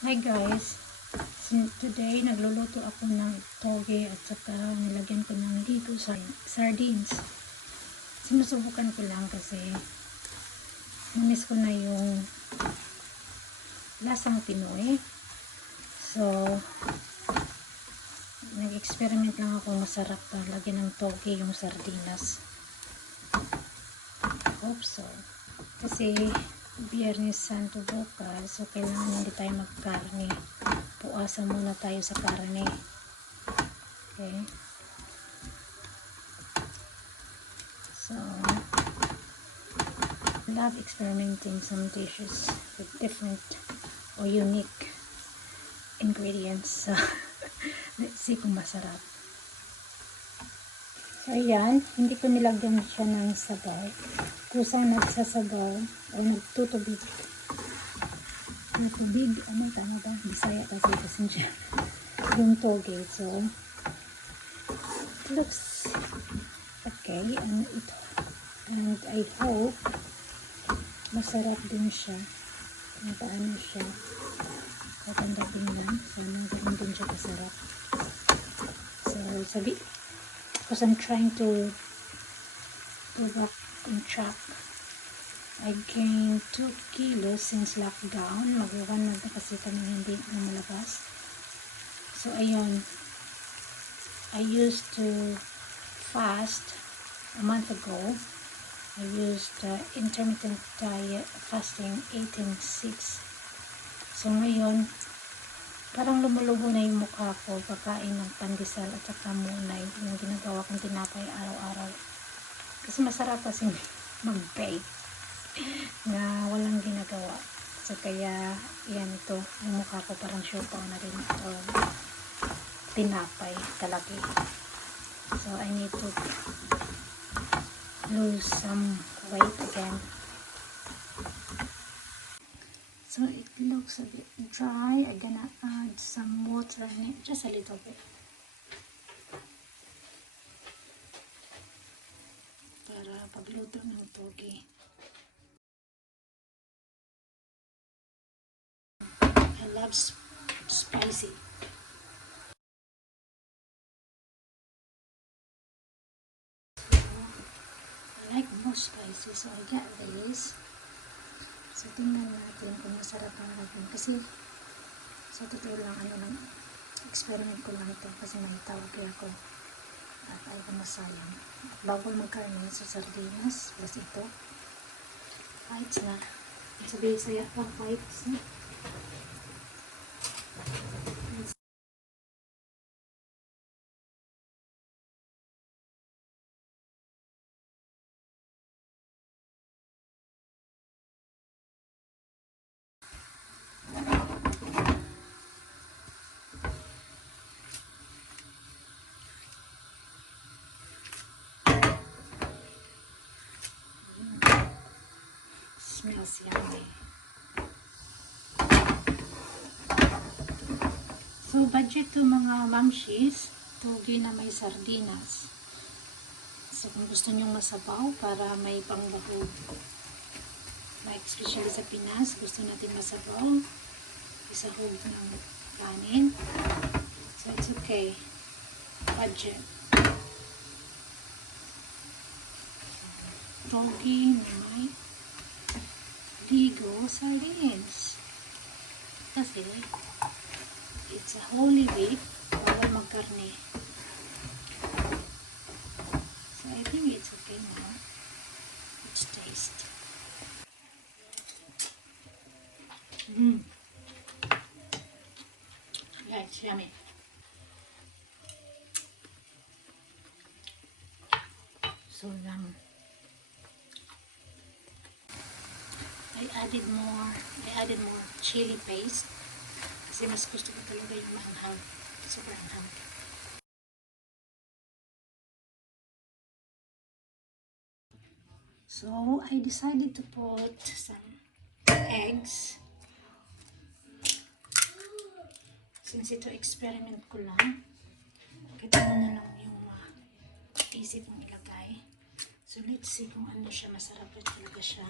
Hi guys, today nagluluto ako ng togi at saka nilagyan ko ng ligo sardines. Sinusubukan ko lang kasi namiss ko na yung lasang Pinoy. So, nag-experiment lang ako, masarap pa lagyan ng togi yung sardinas. Hope so. Kasi Biyernes Santo bukas, so kailangan hindi tayo magkarne. Puasa muna tayo sa karne. Okay. So, I love experimenting some dishes with different or unique ingredients. So, let's see kung masarap. So, ayan. Hindi ko nilagyan siya ng sabaw. Kusang nagsasabaw o nagtutubig. Tubig, ano tama ba? Bisaya kasi siya yung toge. So it looks okay and I hope masarap din siya kung paano siya maganda tingnan. So nagawin din siya kasarap. So because I'm trying to walk and track, I gained 2 kilos since lockdown. Mag-1 month na kasi kami hindi lumalabas. So, ayun. I used to fast a month ago. I used intermittent diet fasting 18-6. So, ngayon, parang lumulubo na yung mukha ko. Pagkain ng pandesal at saka munay. Yung ginagawa kong tinapay araw-araw. Kasi masarap kasi mag-bake na walang ginagawa. So kaya yan, ito yung mukha ko parang siopaw na rin ito, tinapay talaki. So I need to lose some weight again. So it looks a bit dry. I'm gonna add some water in it, just a little bit, para pagluto ng togi. I love spicy. I like more spicy, so I get this. So tingnan natin kung masarap ang lagyan. Kasi sa totoo lang, experiment ko lang ito kasi may tawag ako at ayaw ko masayang. Bago magkarne sa sardinas, plus ito. Fights na. Sabihin saya pa, fights na. Smells yummy. So, budget to mga mamshis, togi na may sardinas. So, kung gusto nyong masabaw para may pangbahog, like especially sa Pinas, gusto natin masabaw, isahog ng kanin. So, it's okay. Budget. Togi na may ligo sardines. Kasi, it's a holy week, bawal magkarne. So I think it's okay now. Let's taste. Yeah, it's yummy. So yum. I added more chili paste. Kasi mas gusto ko talaga yung maanghang. Super anghang. So, I decided to put some eggs. Since ito experiment ko lang, kita mo na lang yung easy kong ilagay. So, let's see kung ano siya. Masarap talaga siya.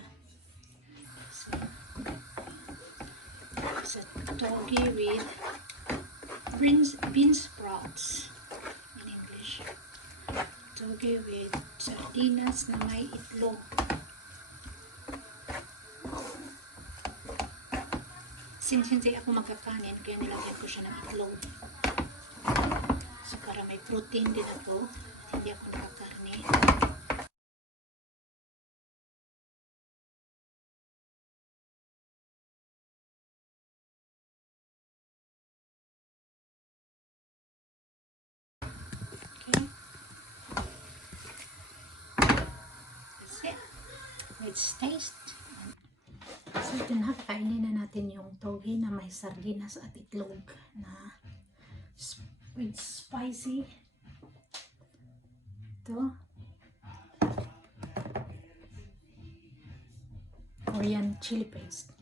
So, It's a togi with bean sprouts in English. Togi with sardinas na may itlog. Since hindi ako magkakanin, kaya nilagyan ko siya ng itlog. So para may protein din ako, hindi ako nakakanin. Okay. That's it. Let's taste. So ito na, kainin na natin yung togi na may sardinas at itlog na with spicy. Ito. Korean chili paste.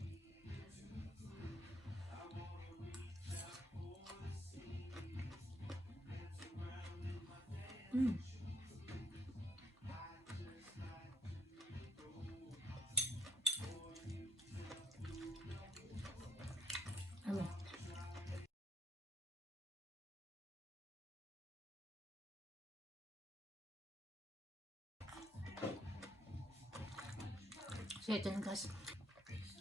So ito na guys,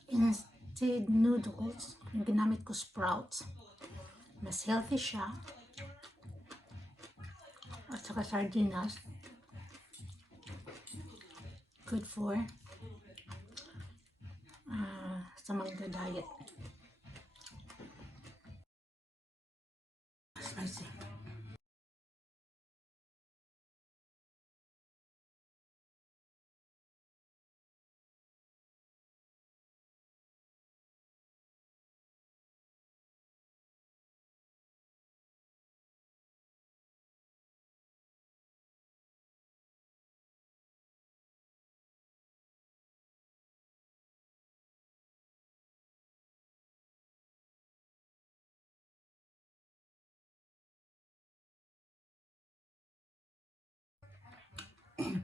instead noodles, yung ginamit ko sprouts, mas healthy siya, at saka sardinas, good for sa mga diet. Spicy.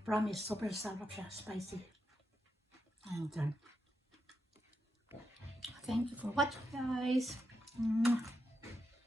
Promise, super sarap siya, spicy. Ayun, done. Thank you for watching guys.